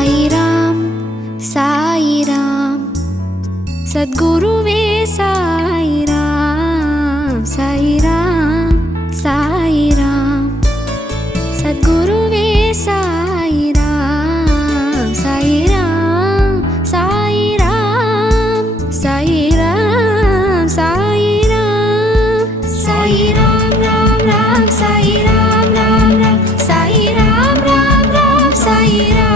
சாயிராம் சாயிராம் சத்குருவே சாயிராம் சாயிராம் சாயிராம் சத்குருவே சாயிராம் சாயிராம் சாயிராம் சாயிராம் சாயிராம் சாயிராம் ராம் ராம் சாயிராம் ராம் ராம் சாயிராம் ராம் ராம் சாயிராம்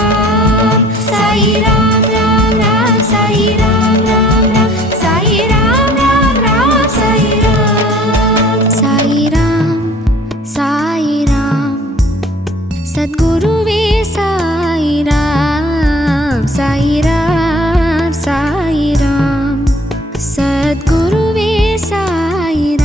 சாயிராம் ராம் ராம் சாயிராம் ராம் ராம் சாயிராம் ராம் ராம் சாயிராம் சாயிராம் சாயிராம் சத்குருவே சாயிராம் சாயிராம் சாயிராம் சத்குருவே சாயிராம்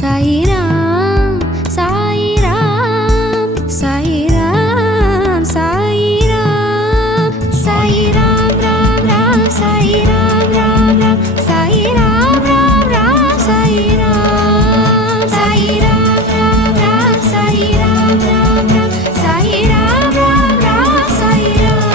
சாயிராம் சாயிராம் சாயிராம் சாயிராம் சாயிராம் ராம் ராம் சாயிராம் ராம் ராம் சாயிராம் ராம் ராம் சாயிராம் சாயிராம் ராம் ராம் சாயிராம் ராம் ராம் சாயிராம் ராம் ராம் சாயிராம்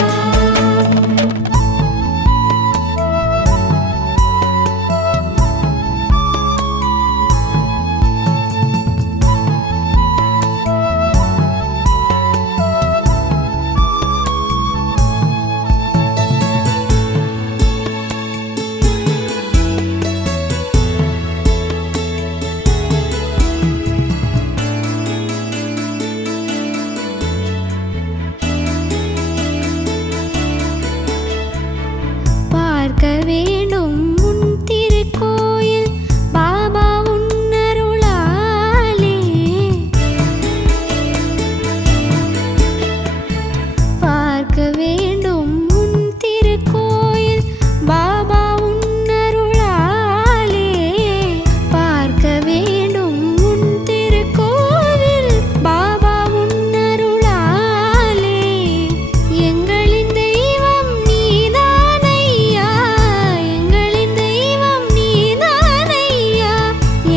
பார்க்க வேண்டும் உன் திருக்கோயில் பாபா உன்னருளாலே பார்க்க வேண்டும் உன் திருக்கோயில் பாபா உன்னருளாலே பார்க்க வேண்டும் உன் திருக்கோவில் பாபா உன்னருளாலே எங்களின் தெய்வம் நீதானையா எங்களின் தெய்வம் நீதானையா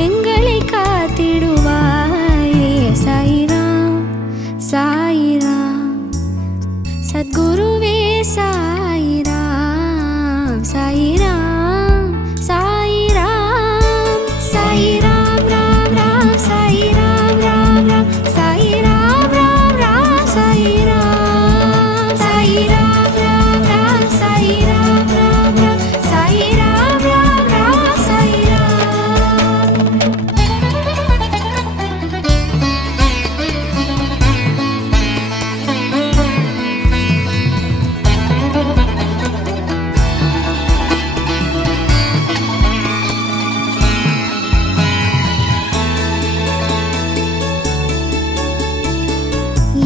எங்களை காத்திடுவாயே சாயிராம் சாயிராம் சத்குருவே சாயிராம் சாயிராம் சாயிராம் சாயிராம் ராம் ராம் சாயிராம் ராம் ராம் சாயிராம் ராம் ராம் சாயிராம் சாயிராம் ராம் ராம் சாயிராம் ராம் ராம் சாயிராம் ராம் ராம் சாயிராம்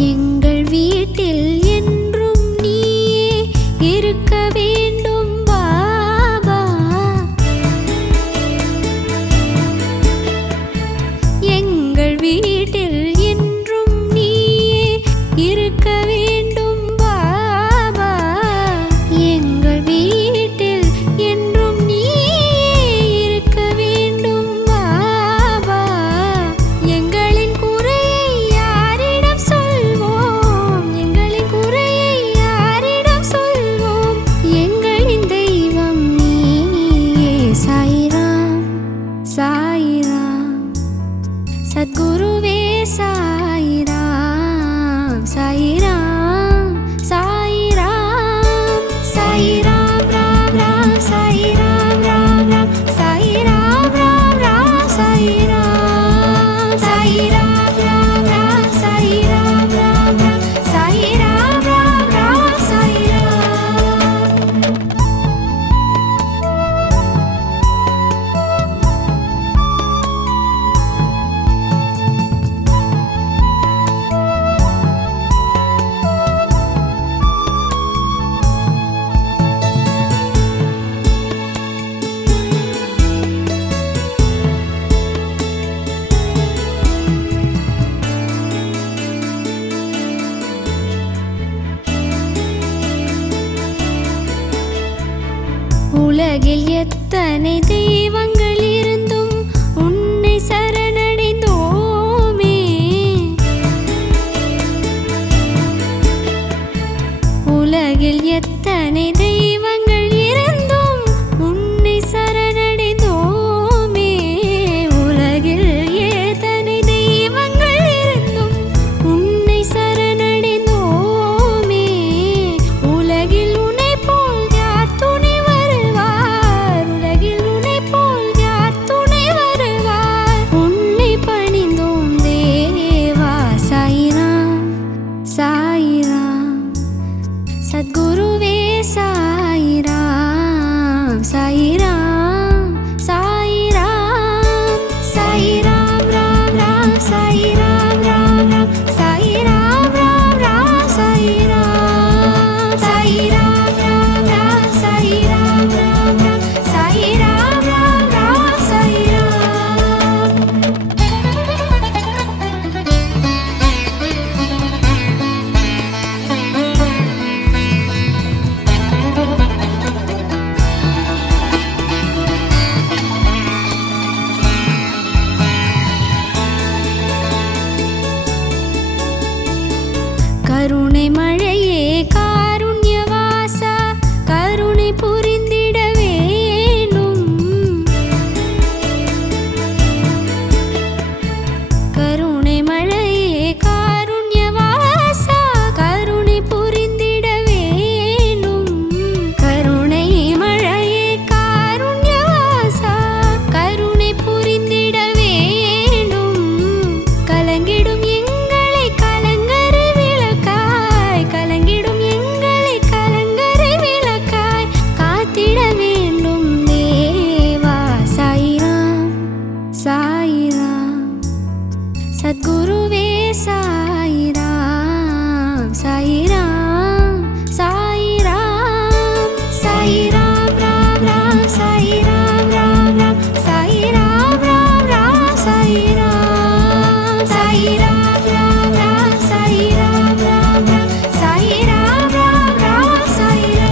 எங்கள் வீட்டில் என்றும் நீயே இருக்க வேண்டும் பாபா எங்கள் வீட்டில் என்றும் நீயே இருக்க வேண்டும் பாபா எங்கள் வீட்டில் என்றும் நீயே இருக்க வேண்டும் பாபா எங்களின் குறையை யாரிடம் சொல்வோம் எங்களின் குறையை யாரிடம் சொல்வோம் எங்களின் தெய்வம் நீயே சாயிராம் சாயிராம் சத்குருவே சாயிராம் சாயிராம் சாயிராம் சாயிராம் ராம் ராம் சாயிராம் ராம் ராம் சாயிராம் ராம் ராம் சாயிராம் சாயிராம் ராம் ராம் சாயிராம் ராம் ராம் சாயிராம் ராம் ராம் சாயிராம் உலகில் எத்தனை தெய்வங்கள் இருந்தும் உன்னை சரணடைந்தோமே. உலகில் எத்தனை தெய்வங்கள் இருந்தும் உன்னை சரணடைந்தோமே. உலகில் எத்தனை தெய்வங்கள் இருந்தும் உன்னை சரணடைந்தோமே. உலகில் உன்னை போல் யார் துணை வருவார்? உலகில் உன்னை போல் யார் துணை வருவார்? உன்னை பணிந்தோம் தேவா சாயிராம் சாயிராம். சத்குருவே சாயிராம் சாயிராம் சாயிராம். சாயிராம் ராம் ராம் சாயிராம் ராம் ராம் சாயிராம் ராம் ராம் சாயிராம். சாயிராம் ராம் ராம் சாயிராம் ராம் ராம் சாயிராம் ராம் ராம் சாயிராம். கருணை மழையே காருண்யவாசா கருணை புரிந்திட வேண்டும். கருணை மழையே காருண்யவாசா கருணை புரிந்திட வேண்டும். கருணை மழையே காருண்யவாசா கருணை புரிந்திட வேண்டும். கலங்கிடும் எங்களை கலங்கரை விளக்காய் கலங்கிடும் எங்களை கலங்கரை விளக்காய் காத்திட வேண்டும் தேவா சாயிராம் சாயிராம். சத்குருவே சாயிராம் சாயிராம் சாயிராம். சாயிராம் ராம் ராம் சாயிராம் ராம் ராம் சாயிராம் ராம் ராம் சாயிராம். சாயிராம் ராம் ராம் சாயிராம் ராம் ராம் சாயிராம் ராம் ராம் சாயிராம்.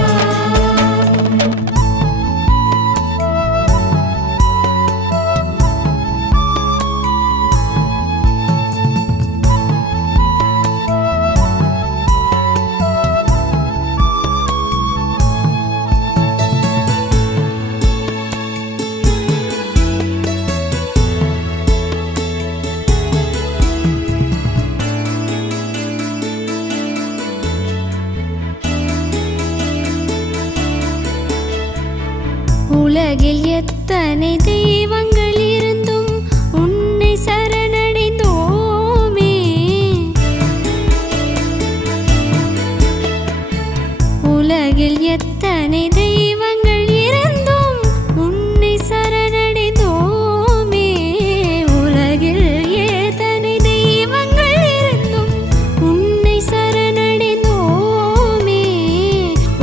உலகில் எத்தனை தெய்வங்கள் இருந்தும் உன்னை சரணடைந்தோமே. உலகில் எத்தனை தெய்வங்கள் இருந்தும் உன்னை சரணடைந்தோமே. உலகில் எத்தனை தெய்வங்கள் இருந்தும் உன்னை சரணடைந்தோமே.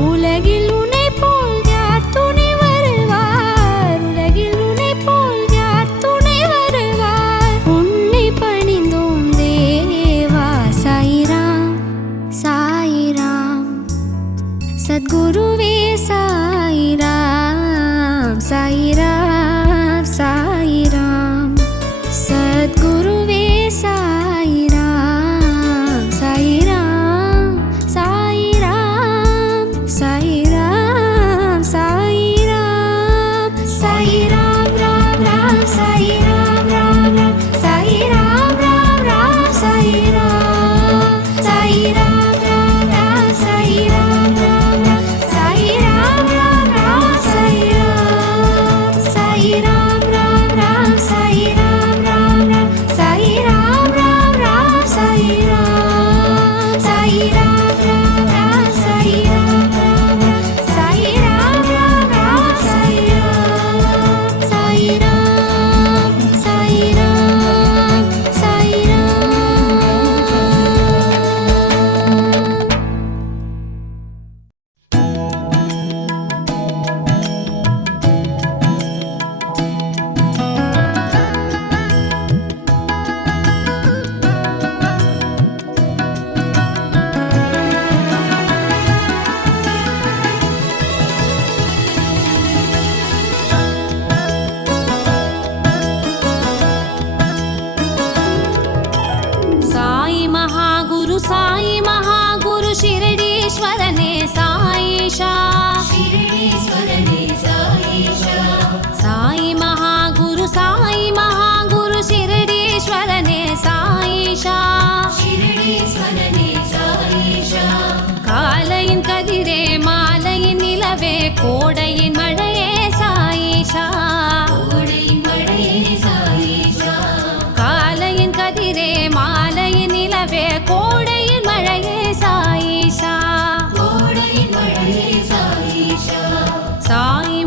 உலகில் உன்னை போல் யார் துணை வருவார்? உலகில் உன்னை போல் யார் துணை வருவார்? உன்னை பணிந்தோம் தேவா சாயிராம் சாயிராம். சத்குருவே சாயிராம் சாயிராம் சாயிராம். சத்குருவே சாயிராம் சாயிராம் சாயிராம் சாயிராம் சாயிராம். சாயிராம் ராம் ராம் சாயிராம் ராம் ராம் சாயிராம் ராம் ராம் சாயிராம். சாயிராம் ராம் ராம் சாயிராம் ராம் ராம் சாயிராம் ராம் ராம் சாயிராம். சாயிராம் ராம் கோடையின் மழையே சாயிஷா காலையின் கதிரே மாலையின் நிலவே கோடையின் மழையே சாயிஷா சாயி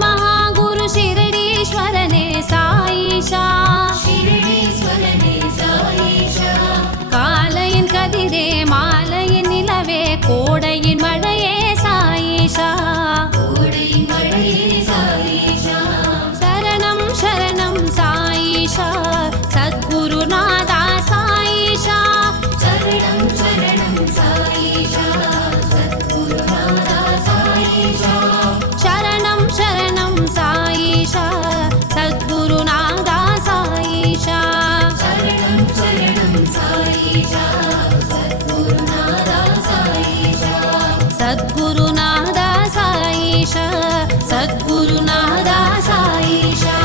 மகாகுரு ஷிரடீஸ்வரனே சாயிஷா காலையின் கதிரே மாலையின் நிலவே கோடையின் மழையே சாயிஷா சரணம் சரணம் சாயிஷா சத்குருநாதா சாயிஷா சரணம் சரணம் சாயிஷா சத்குருநாதா சாயிஷா சரணம் சரணம் சாயிஷா சத்குருநாதா சாயிஷா சரணம் சரணம் சாயிஷா சத்குருநாதா சாயிஷா சத்குருநாதா சாயிஷா சத்குருநாதா சாயிஷா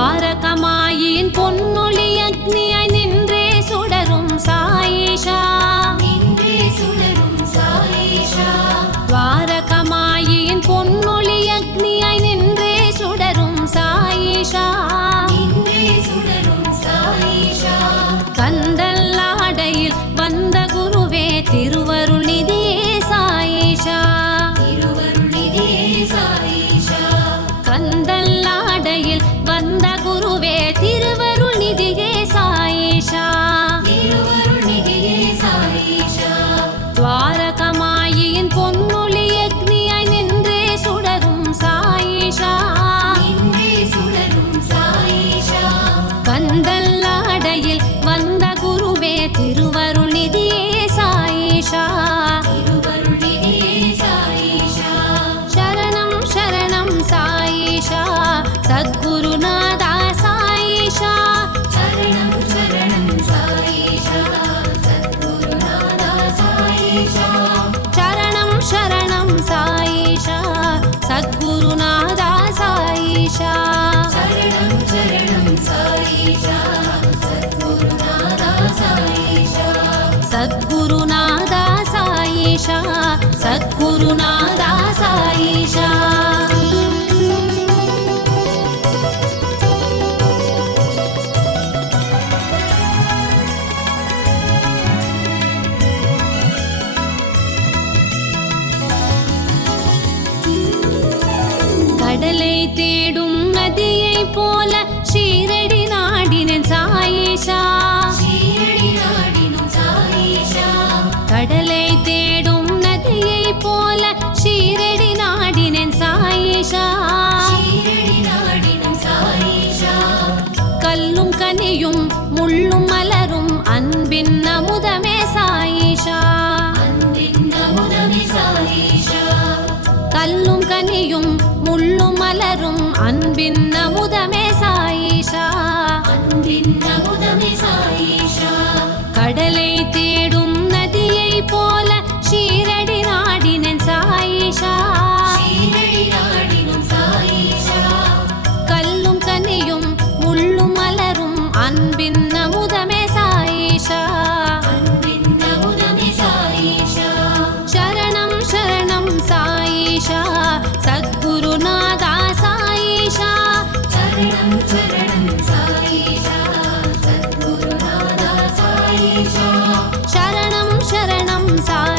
துவாரகமாயின் பொன்னொளி அக்னியாய் நின்றே சுடரும் சாயிஷா துவாரகமாயின் பொன்னொளி அக்னியாய் நின்றே சுடரும் சாயிஷா கந்தல்லாடையில் வந்த குருவே திருவருள் நிதியே சாயிஷா கந்தல்லாடையில் வந்த குருவே திருவருள் நிதியே சாயிஷா துவாரகமாயின் பொன்னொளி அக்னியாய் நின்றே சுடரும் சாயிஷா கந்தல்லாடையில் வந்த குருவே திருவருள் நிதியே சாயிஷா சரணம் சரணம் சாயிஷா சத்குருநாதா சாயிஷா சரணம் சரணம் சாயிஷா சத்குருநாதா சாயிஷா சரணம் சரணம் சாயிஷா சத்குருநாதா சாயிஷா சரணம் சரணம் சாயிஷா சத்குருநாதா சாயிஷா சத்குருநாதா சாயிஷா சத்குருநாதா சாயிஷா கடலை தேடும் நதியை போல ஷீரடி நாடினேன் சாயிஷா கடலை தேடும் நதியை போல ஷீரடி நாடினேன் சாயிஷா கல்லும் கனியும் முள்ளும் மலரும் அன்பின் அமுதமே சாயிஷா கல்லும் கனியும் முள்ளும் மலரும் அன்பின் அமுதமே சாயிஷா கடலை தேடும் நதியை போல ஷீரடி நாடினேன் சாயிஷா கல்லும் கனியும் முள்ளும் மலரும் அன்பின் அமுதமே சாயிஷா சரணம் சரணம் சாயிஷா சத்குருநாதா சாயிஷா சரணம் சரணம் சாயிஷா சத்குருநாதா சாயிஷா சரணம் சரணம் சாயிஷா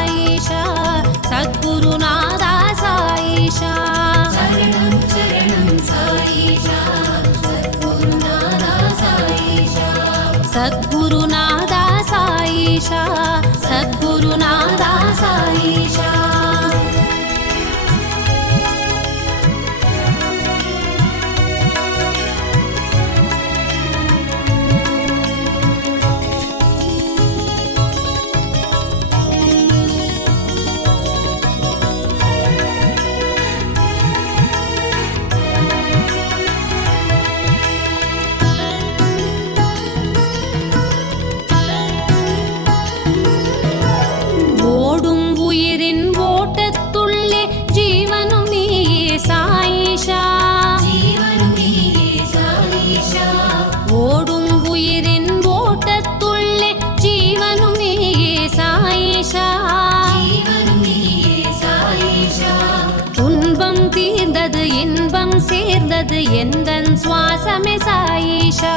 சேர்ந்தது எந்தன் சுவாசமே சாயிஷா.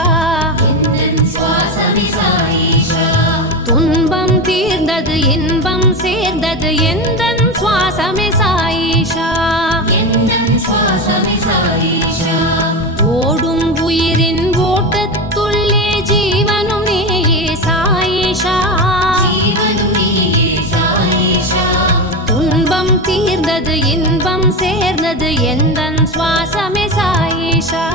துன்பம் தீர்ந்தது இன்பம் சேர்ந்தது எந்தன் சுவாசமே சாயிஷா. ஓடும் உயிரின் ஓட்டத்துள்ளே ஜீவனும் நீயே சாயிஷா. துன்பம் தீர்ந்தது இன்பம் சேர்ந்தது எந்தன் சுவாசமே சாயிஷா.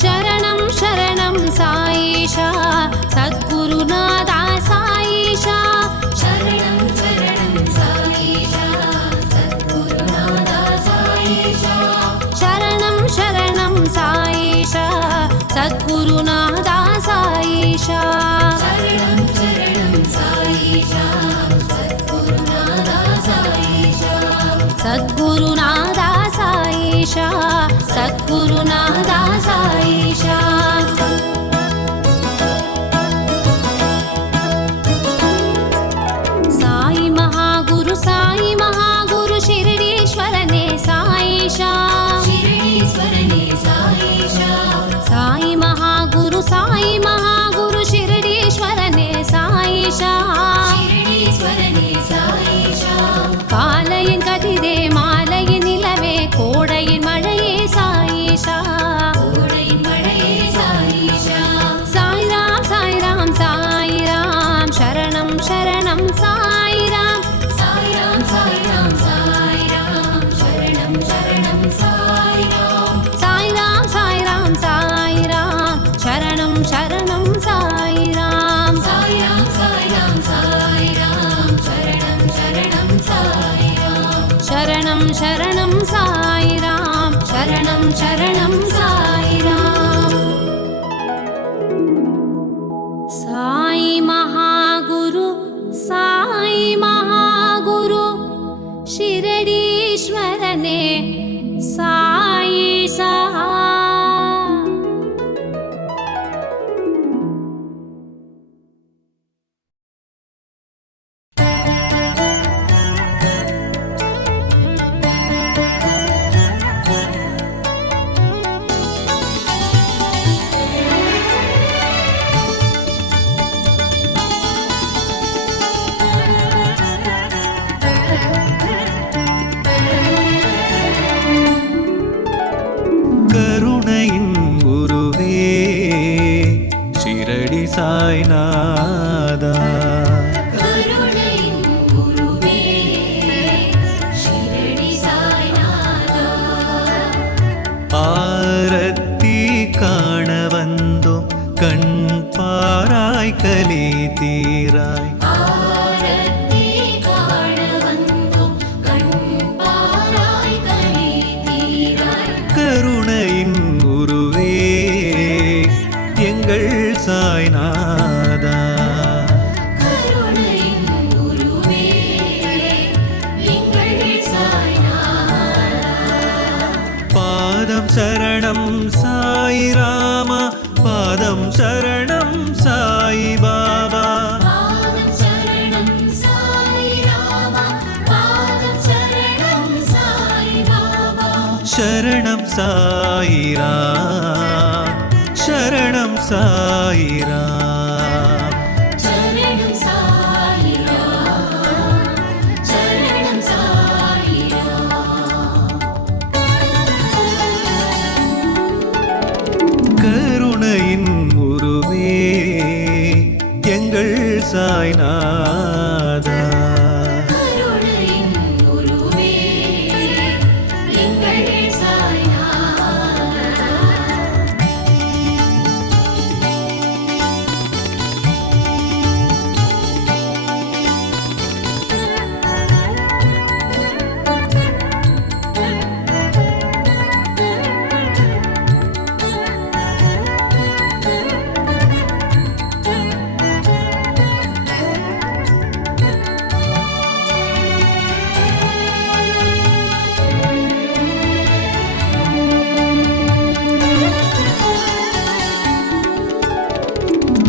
சரணம் சரணம் சாயிஷா சத்குருநாதா சாயிஷா. சரணம் சரணம் சாயிஷா சத்குருநாதா சாயிஷா. சரணம் சரணம் சாயிஷா சத்குருநாதா சாயிஷா. சரணம் சரணம் சாயிஷா சத்குருநாதா சாயிஷா. சத்குருநாதா சாயிஷா சத்குருநாதா சாயிஷா. சாயி மகாகுரு சாயி மகாகுரு ಶಿರಡೀಶ್ವರನೇ ಸಾಯಿಷಾ. ಸಾಯಿ ಮಹಾಗುರು ಸಾಯಿ ಮಹಾಗುರು ಶಿರಡೀಶ್ವರನೇ ಸಾಯಿಷಾ. காலையின் கதிரே மாலையின் நிலவே கோடையின் மழையே சாயிஷா. சாய்ராம் சாய்ராம் சாய்ராம் சரணம் சரணம் சாய்ராம். சாய்ராம் சாய்ராம் சாய்ராம் சரணம் சரணம் சாய்ராம். சாய்ராம் சாய்ராம் சாய்ராம் சரணம் சரணம் சாய்ராம். சாய்ராம் சாய்ராம் சாய்ராம் சரணம் சரணம் சாய்ராம். சரணம் சரணம் சாய்ராம் சரணம் சரணம் சாய்ராம். சாய் மகாகுரு சாய் மகாகுரு ಶಿರಡೀಶ್ವರನೇ ಸಾಯಿಷಾ. கருணையின் குருவே ஷிரடி சாய்நாதா. ஆரத்தி காண வந்தோம் கண் பாராய் கலி தீராய். கருணையின் குருவே எங்கள் சாய்நாதா. பாதம் சரணம் சாய் ராமா பாதம் சரணம் சாய் பாபா. சரணம் சாயிராம் சரணம் சாயிராம். சரணம் சாயிராம் சரணம் சாயிராம். கருணையின் குருவே எங்கள் சாய்நாதா.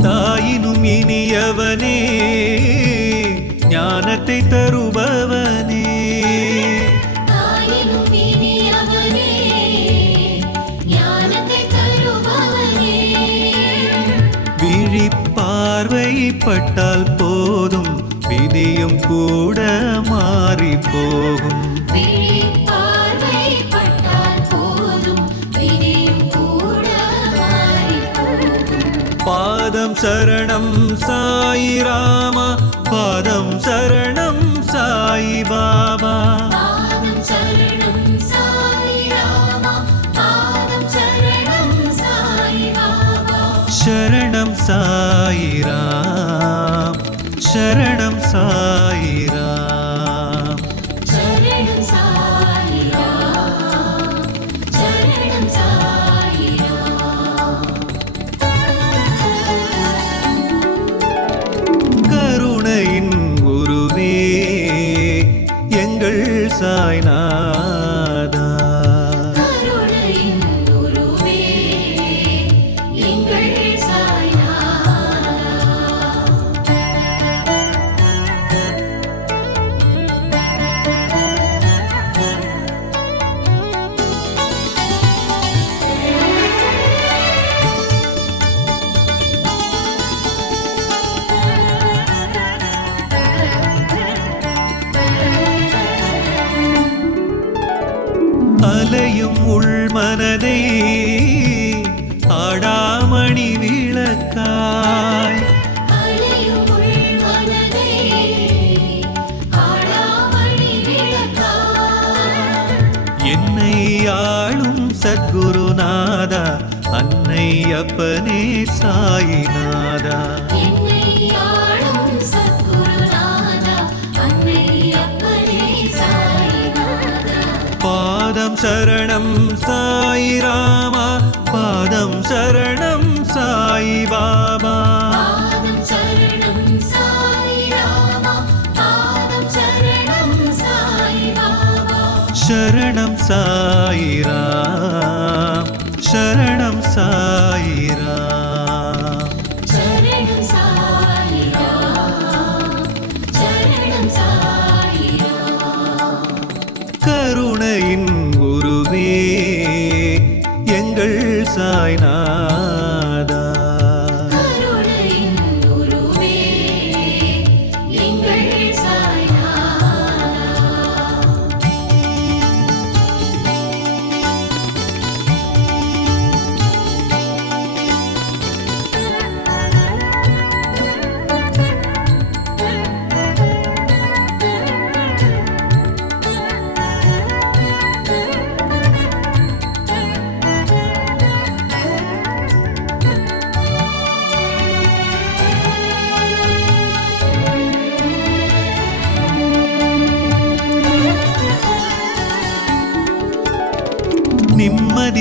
தாயினும் இனியவனே ஞானத்தை தருபவனே. விழியும் கூட மாறி போகும். பார்வை பட்டால் போதும் விதியும் கூட மாறிப் போகும். பாதம் சரணம் சாயி ராமா, பாதம் சரணம் சாயி பாபா. பாதம் சரணம் சாயி ராமா, பாதம் சரணம் சாயி பாபா. சரணம் சாயி ராம், சரணம் சாயி ராம். சரணம் சாயி ராம், சரணம் சாயி ராம். கருணையின் குருவே எங்கள் சாய்நாதா. கருணையின் குருவே எங்கள் சாய்நாதா. அலையும் உள்மனதை ஆடாமணி விளக்காய், அலையும் உள்மனதை ஆடாமணி விளக்காய். என்னை ஆளும் சத்குருநாதா, அன்னை அப்பனே சாயிநாதா. என்னை ஆளும் சத்குருநாதா, அன்னை அப்பனே சாய்நாதா. பாதம் சரணம் சாயி ராமா, பாதம் சரணம் சாயி பாபா. பாதம் சரணம் சாயி ராமா, பாதம் சரணம் சாயி பாபா. சரணம் சாயி ராம், சரணம் சாயி ராம். சரணம் சாயி ராம், சரணம் சாயி ராம். கருணையின் குருவே எங்கள் சாய்நாதா. கருணையின் குருவே எங்கள் சாய்நாதா.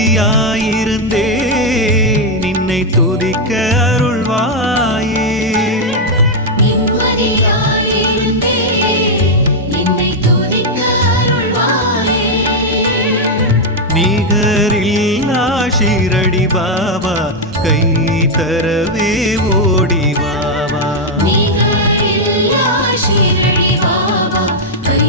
நிம்மதியாயிருந்தே நின்னை துதிக்க அருள்வாயே. நிம்மதியாயிருந்தே நின்னை துதிக்க அருள்வாயே. நிகரில்லா ஷீரடி பாபா, கை தரவே ஓடி வாவா. நிகரில்லா ஷீரடி பாபா, கை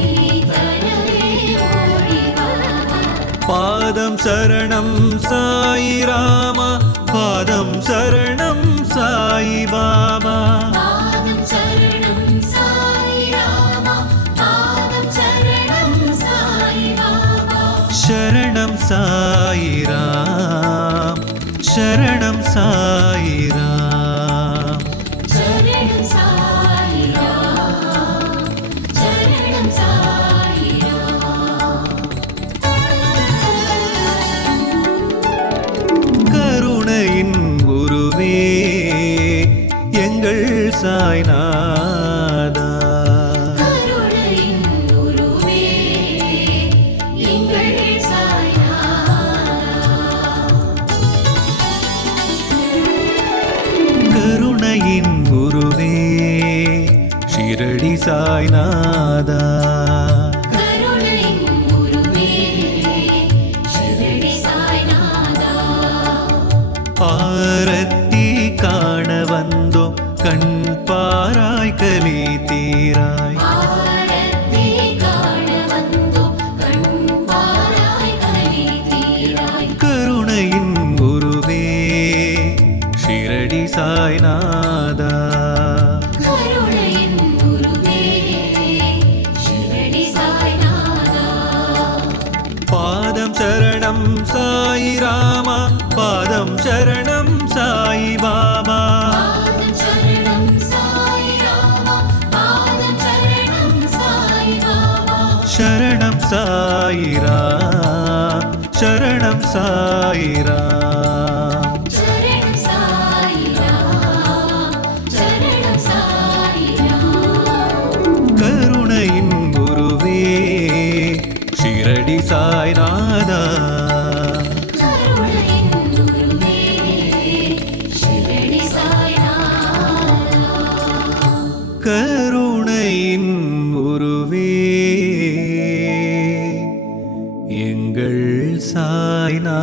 தரவே ஓடி வாவா. பாதம் சரணம் சாயி ராமா, பாதம் சரணம் சாயி பாபா. பாதம் சரணம் சாயி ராமா, பாதம் சரணம் சாயி பாபா. சரணம் சாயி ராம், சரணம் சாயி ராம். சரணம் சாயி ராம், சரணம் சாயி ராம். கருணையின் குருவே எங்கள் சாய்நாதா. கருணையின் குருவே எங்கள் சாய்நாதா. கருணையின் குருவே ஷிரடி சாய்நாதா. கருணையின் குருவே ஷிரடி சாய்நாதா. ஆரத்தி காண வந்தோம், கண் பாராய் கலி தீராய். ஆரத்தி காண வந்தோம், கண் பாராய் கலி தீராய். கருணையின் குருவே ஷிரடி சாய்நாதா. கருணையின் குருவே சாயிராமா பாதம் சரணம் சாயி பாபா பாதம் சரணம் சாயி ராமா பாதம் சரணம் சாயி பாபா சரணம் சாயிராம் சரணம் சாயிராம் சரணம் சாயி ராமா சரணம் சாயி ராமா கருணையின் குருவே ஷிரடி சாய்நாதா கருணையின் குருவே ஷிரடி சாய்நாதா கருணையின் குருவே எங்கள் சாய்நாதா